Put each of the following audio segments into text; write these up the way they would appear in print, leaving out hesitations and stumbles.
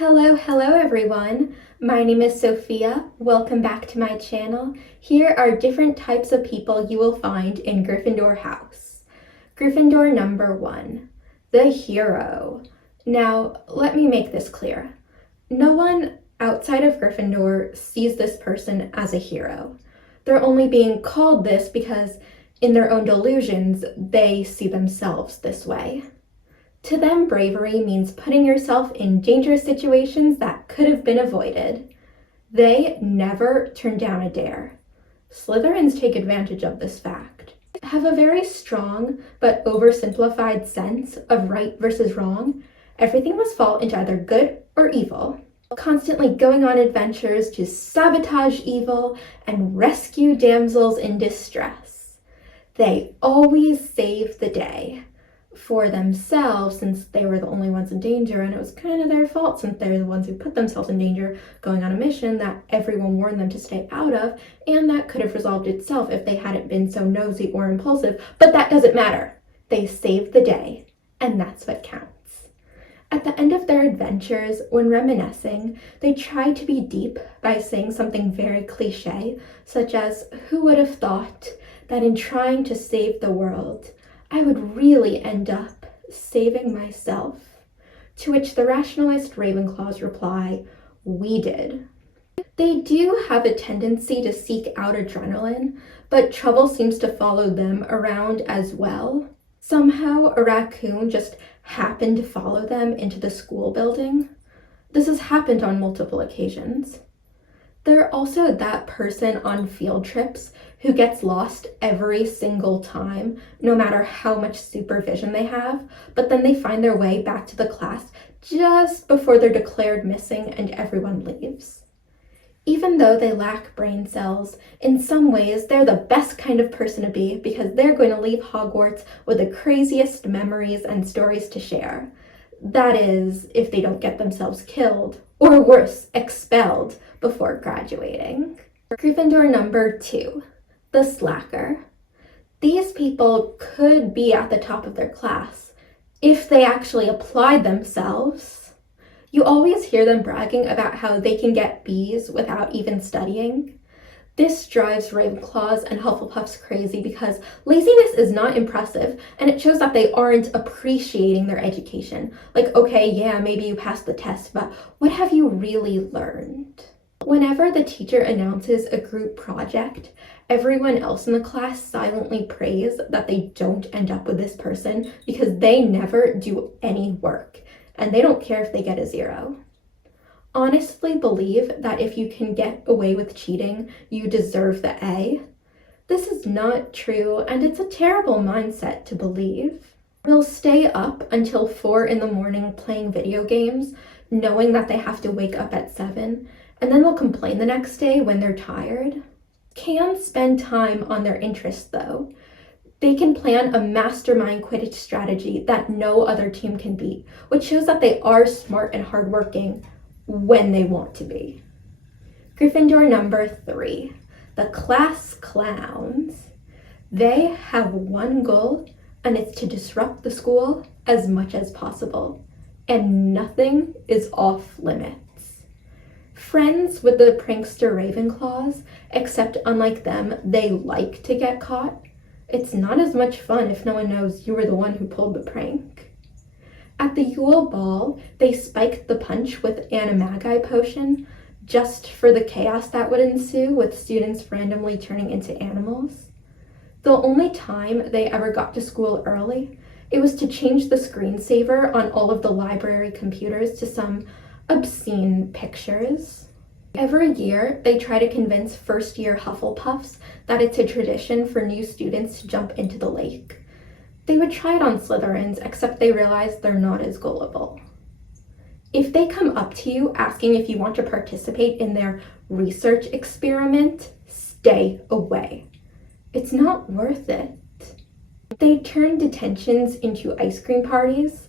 Hello everyone. My name is Sophia. Welcome back to my channel. Here are different types of people you will find in Gryffindor house. Gryffindor number 1, the hero. Now, let me make this clear. No one outside of Gryffindor sees this person as a hero. They're only being called this because in their own delusions, they see themselves this way. To them, bravery means putting yourself in dangerous situations that could have been avoided. They never turn down a dare. Slytherins take advantage of this fact. Have a very strong but oversimplified sense of right versus wrong. Everything must fall into either good or evil. Constantly going on adventures to sabotage evil and rescue damsels in distress. They always save the day. For themselves, since they were the only ones in danger, and it was kind of their fault since they're the ones who put themselves in danger going on a mission that everyone warned them to stay out of, and that could have resolved itself if they hadn't been so nosy or impulsive, but that doesn't matter. They saved the day, and that's what counts. At the end of their adventures, when reminiscing, they try to be deep by saying something very cliche, such as, "Who would have thought that in trying to save the world, I would really end up saving myself?" To which the rationalist Ravenclaws reply, "We did." They do have a tendency to seek out adrenaline, but trouble seems to follow them around as well. Somehow, a raccoon just happened to follow them into the school building. This has happened on multiple occasions. They're also that person on field trips who gets lost every single time, no matter how much supervision they have, but then they find their way back to the class just before they're declared missing and everyone leaves. Even though they lack brain cells, in some ways they're the best kind of person to be because they're going to leave Hogwarts with the craziest memories and stories to share. That is, if they don't get themselves killed, or worse, expelled before graduating. Gryffindor number 2, the slacker. These people could be at the top of their class if they actually applied themselves. You always hear them bragging about how they can get B's without even studying. This drives Ravenclaws and Hufflepuffs crazy because laziness is not impressive and it shows that they aren't appreciating their education. Like, okay, yeah, maybe you passed the test, but what have you really learned? Whenever the teacher announces a group project, everyone else in the class silently prays that they don't end up with this person because they never do any work and they don't care if they get a 0. Honestly believe that if you can get away with cheating, you deserve the A. This is not true, and it's a terrible mindset to believe. They'll stay up until 4 in the morning playing video games, knowing that they have to wake up at 7, and then they'll complain the next day when they're tired. Can spend time on their interests though. They can plan a mastermind Quidditch strategy that no other team can beat, which shows that they are smart and hardworking when they want to be. Gryffindor number 3, the class clowns. They have one goal, and it's to disrupt the school as much as possible, and nothing is off limits. Friends with the prankster Ravenclaws, except unlike them, they like to get caught. It's not as much fun if no one knows you were the one who pulled the prank. At the Yule Ball, they spiked the punch with Animagi potion just for the chaos that would ensue with students randomly turning into animals. The only time they ever got to school early, it was to change the screensaver on all of the library computers to some obscene pictures. Every year, they try to convince first-year Hufflepuffs that it's a tradition for new students to jump into the lake. They would try it on Slytherins, except they realize they're not as gullible. If they come up to you asking if you want to participate in their research experiment, stay away. It's not worth it. They turn detentions into ice cream parties.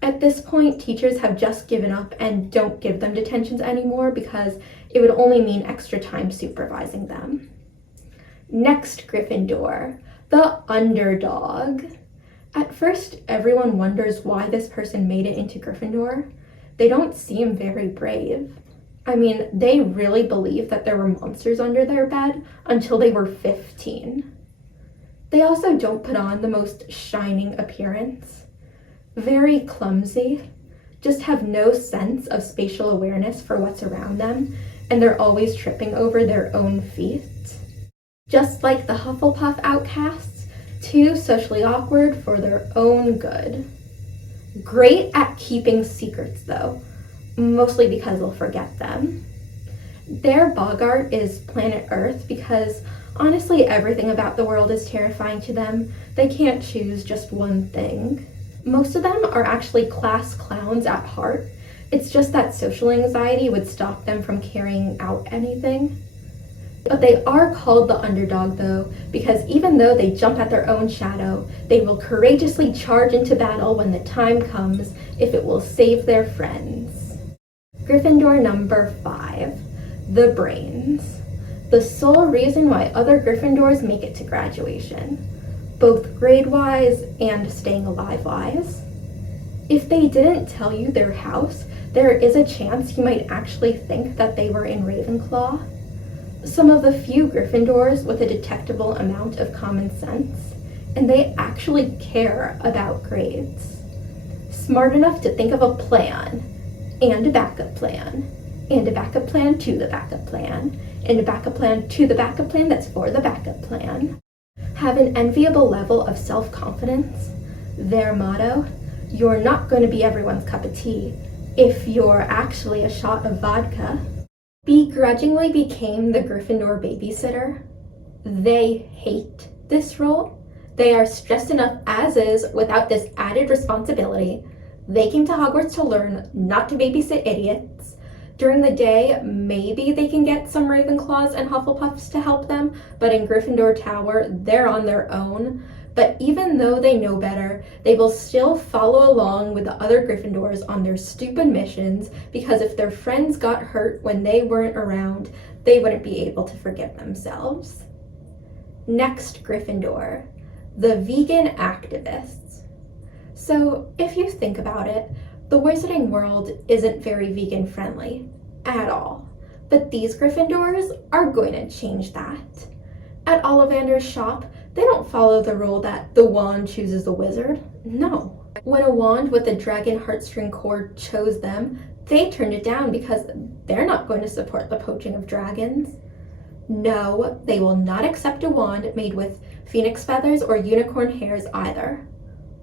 At this point, teachers have just given up and don't give them detentions anymore because it would only mean extra time supervising them. Next Gryffindor, the underdog. At first, everyone wonders why this person made it into Gryffindor. they don't seem very brave. I mean, they really believed that there were monsters under their bed until they were 15. They also don't put on the most shining appearance. Very clumsy, just have no sense of spatial awareness for what's around them, and they're always tripping over their own feet. Just like the Hufflepuff outcasts, too socially awkward for their own good. Great at keeping secrets though, mostly because they'll forget them. Their boggart is planet Earth because honestly everything about the world is terrifying to them. They can't choose just one thing. Most of them are actually class clowns at heart. It's just that social anxiety would stop them from carrying out anything. But they are called the underdog though, because even though they jump at their own shadow, they will courageously charge into battle when the time comes if it will save their friends. Gryffindor number 5, the brains. The sole reason why other Gryffindors make it to graduation, both grade-wise and staying alive-wise. If they didn't tell you their house, there is a chance you might actually think that they were in Ravenclaw. Some of the few Gryffindors with a detectable amount of common sense, and they actually care about grades. Smart enough to think of a plan, and a backup plan, and a backup plan to the backup plan, and a backup plan to the backup plan that's for the backup plan. Have an enviable level of self-confidence. Their motto, you're not going to be everyone's cup of tea if you're actually a shot of vodka. Begrudgingly became the Gryffindor babysitter. They hate this role. They are stressed enough as is without this added responsibility. They came to Hogwarts to learn not to babysit idiots. During the day, maybe they can get some Ravenclaws and Hufflepuffs to help them, but in Gryffindor Tower, they're on their own. But even though they know better, they will still follow along with the other Gryffindors on their stupid missions, because if their friends got hurt when they weren't around, they wouldn't be able to forgive themselves. Next Gryffindor, the vegan activists. So if you think about it, the wizarding world isn't very vegan friendly at all, but these Gryffindors are going to change that. At Ollivander's shop, they don't follow the rule that the wand chooses the wizard. No. When a wand with a dragon heartstring cord chose them, they turned it down because they're not going to support the poaching of dragons. No, they will not accept a wand made with phoenix feathers or unicorn hairs either.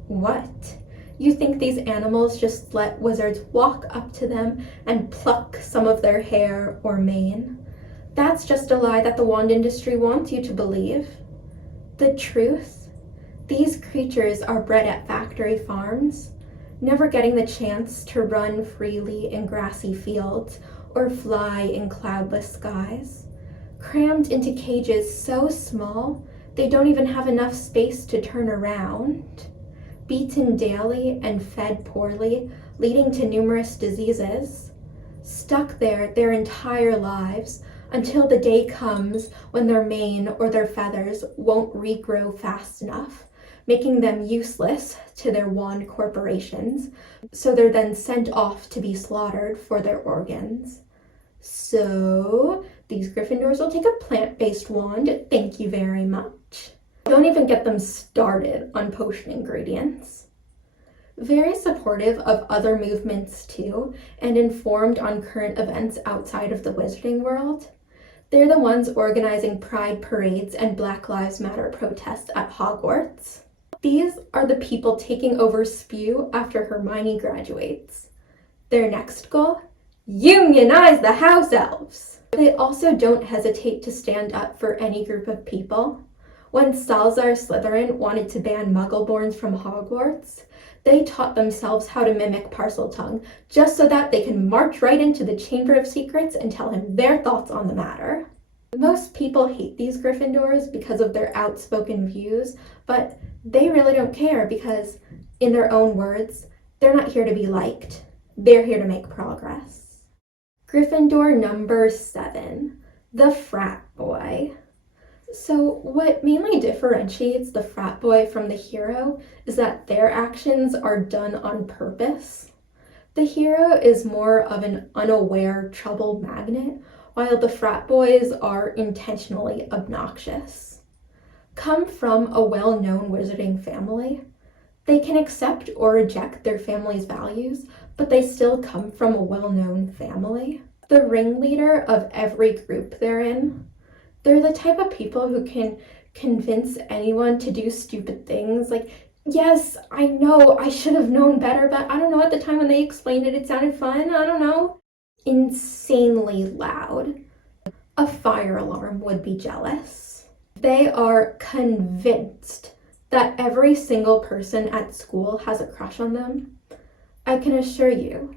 What? You think these animals just let wizards walk up to them and pluck some of their hair or mane? That's just a lie that the wand industry wants you to believe. The truth? These creatures are bred at factory farms, never getting the chance to run freely in grassy fields or fly in cloudless skies. Crammed into cages so small, they don't even have enough space to turn around. Beaten daily and fed poorly, leading to numerous diseases. Stuck there their entire lives, until the day comes when their mane or their feathers won't regrow fast enough, making them useless to their wand corporations, so they're then sent off to be slaughtered for their organs. So, these Gryffindors will take a plant-based wand, thank you very much. Don't even get them started on potion ingredients. Very supportive of other movements too, and informed on current events outside of the wizarding world. They're the ones organizing pride parades and Black Lives Matter protests at Hogwarts. These are the people taking over Spew after Hermione graduates. Their next goal? Unionize the house elves! They also don't hesitate to stand up for any group of people. When Salazar Slytherin wanted to ban Muggleborns from Hogwarts, they taught themselves how to mimic Parseltongue just so that they can march right into the Chamber of Secrets and tell him their thoughts on the matter. Most people hate these Gryffindors because of their outspoken views, but they really don't care because, in their own words, they're not here to be liked. They're here to make progress. Gryffindor number 7, the frat boy. So what mainly differentiates the frat boy from the hero is that their actions are done on purpose. The hero is more of an unaware trouble magnet, while the frat boys are intentionally obnoxious. Come from a well-known wizarding family, they can accept or reject their family's values, but they still come from a well-known family. The ringleader of every group they're in. They're the type of people who can convince anyone to do stupid things. Like, yes, I know I should have known better, but I don't know, at the time when they explained it, it sounded fun. I don't know. Insanely loud. A fire alarm would be jealous. They are convinced that every single person at school has a crush on them. I can assure you,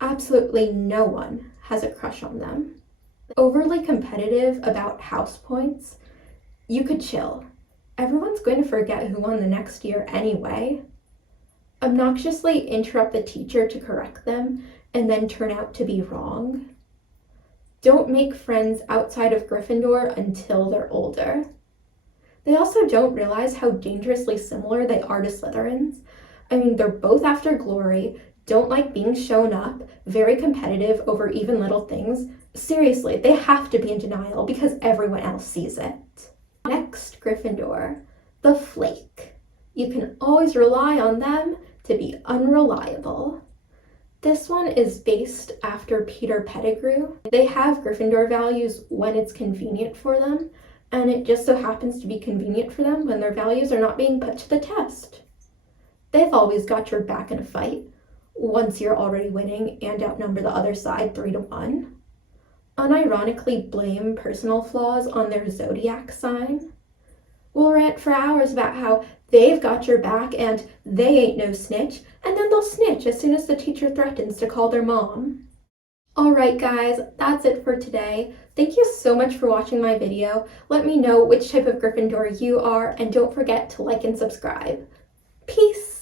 absolutely no one has a crush on them. Overly competitive about house points. You could chill. Everyone's going to forget who won the next year anyway. Obnoxiously interrupt the teacher to correct them and then turn out to be wrong. Don't make friends outside of Gryffindor until they're older. They also don't realize how dangerously similar they are to Slytherins. I mean, they're both after glory, don't like being shown up, very competitive over even little things. Seriously, they have to be in denial because everyone else sees it. Next Gryffindor, the Flake. You can always rely on them to be unreliable. This one is based after Peter Pettigrew. They have Gryffindor values when it's convenient for them, and it just so happens to be convenient for them when their values are not being put to the test. They've always got your back in a fight, once you're already winning and outnumber the other side 3-1. Unironically blame personal flaws on their zodiac sign. We'll rant for hours about how they've got your back and they ain't no snitch, and then they'll snitch as soon as the teacher threatens to call their mom. Alright guys, that's it for today. Thank you so much for watching my video. Let me know which type of Gryffindor you are, and don't forget to like and subscribe. Peace!